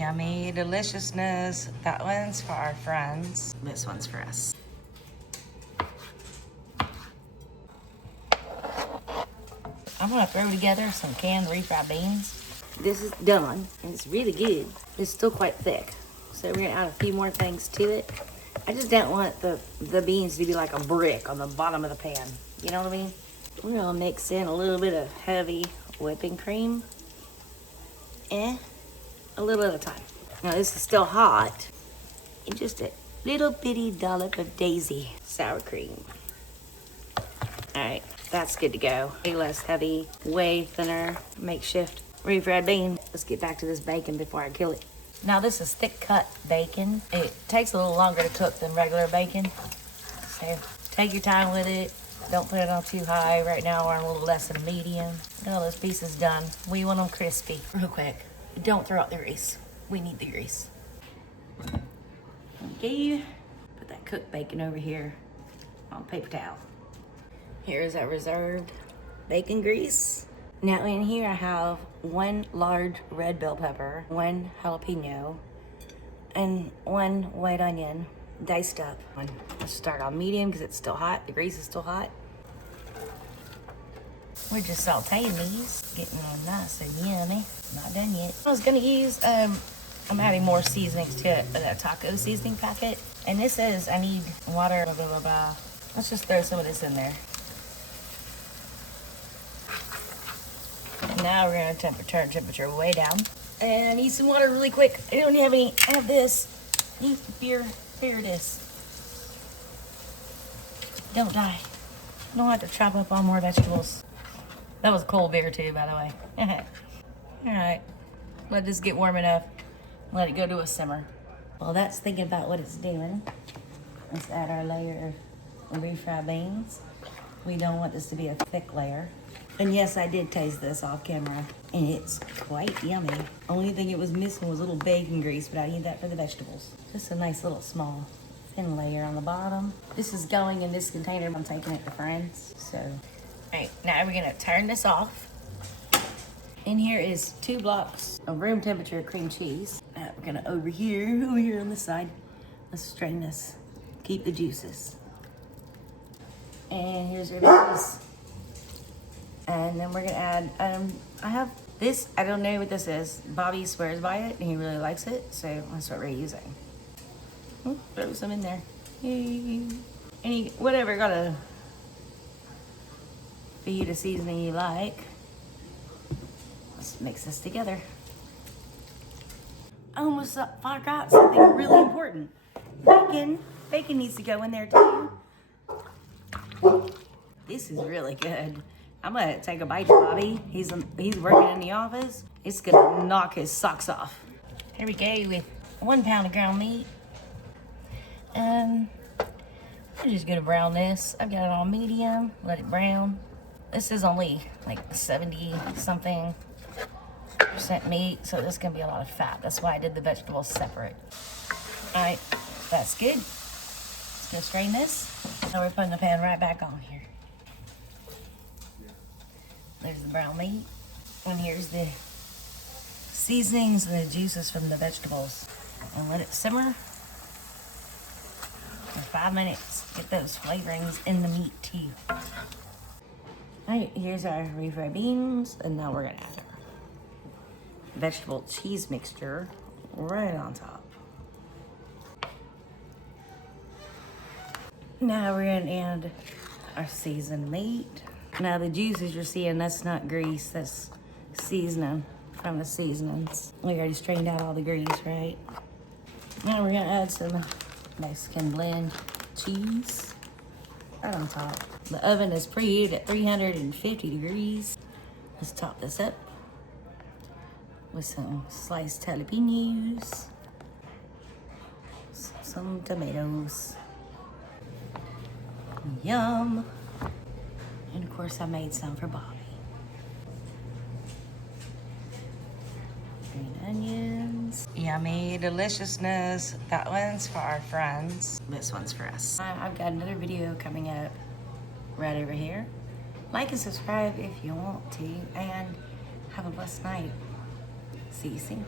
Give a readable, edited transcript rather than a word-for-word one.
Yummy deliciousness. That one's for our friends. This one's for us. I'm gonna throw together some canned refried beans. This is done, and it's really good. It's still quite thick, so we're gonna add a few more things to it. I just don't want the beans to be like a brick on the bottom of the pan. You know what I mean? We're gonna mix in a little bit of heavy whipping cream. A little at a time. Now this is still hot. And just a little bitty dollop of daisy sour cream. All right, that's good to go. Way less heavy, way thinner, makeshift refried bean. Let's get back to this bacon before I kill it. Now this is thick cut bacon. It takes a little longer to cook than regular bacon. So take your time with it. Don't put it on too high. Right now we're on a little less than medium. Got all those pieces done. We want them crispy. Real quick, don't throw out the grease. We need the grease. Okay, put that cooked bacon over here on paper towel. Here's our reserved bacon grease. Now in here I have 1 large red bell pepper, 1 jalapeno, and 1 white onion diced up. Let's start on medium because it's still hot. The grease is still hot. We're just sauteing these, getting them nice and yummy. Not done yet. I was gonna use, I'm adding more seasonings to it, that taco seasoning packet. And this says I need water, blah, blah, blah, blah. Let's just throw some of this in there. Now we're gonna turn temperature way down. And I need some water really quick. I don't have any. I have this. Here it is. Don't die. Don't have to chop up all more vegetables. That was cold beer too, by the way. All right, let this get warm enough. Let it go to a simmer. While that's thinking about what it's doing, let's add our layer of refried beans. We don't want this to be a thick layer. And yes, I did taste this off camera, and it's quite yummy. Only thing it was missing was a little bacon grease, but I need that for the vegetables. Just a nice little small thin layer on the bottom. This is going in this container. I'm taking it to friends, so. All right, now we're gonna turn this off. In here is 2 blocks of room temperature cream cheese. Now we're gonna over here on this side. Let's strain this, keep the juices. And here's our veggies. And then we're gonna add, I have this, I don't know what this is. Bobby swears by it and he really likes it, so that's what we're using. Throw some in there. Any, whatever, got a fajita seasoning you like. Let's mix this together. I almost forgot something really important. Bacon. Bacon needs to go in there too. This is really good. I'm gonna take a bite to Bobby. He's working in the office. It's gonna knock his socks off. Here we go with 1 pound of ground meat. I'm just gonna brown this. I've got it on medium, let it brown. This is only like 70 something % meat, so this is gonna be a lot of fat. That's why I did the vegetables separate. All right, that's good. Let's go strain this. Now we're putting the pan right back on here. There's the brown meat, and here's the seasonings and the juices from the vegetables. And let it simmer for 5 minutes. Get those flavorings in the meat too. All right, here's our refried beans, and now we're gonna add our vegetable cheese mixture right on top. Now we're gonna add our seasoned meat. Now the juices you're seeing, that's not grease, that's seasoning from the seasonings. We already strained out all the grease, right? Now we're gonna add some Mexican blend cheese right on top. The oven is preheated at 350 degrees. Let's top this up with some sliced jalapeños, some tomatoes. Yum. And of course I made some for Bobby. Green onions. Yummy deliciousness. That one's for our friends. This one's for us. I've got another video coming up right over here. Like and subscribe if you want to, and have a blessed night. See you soon.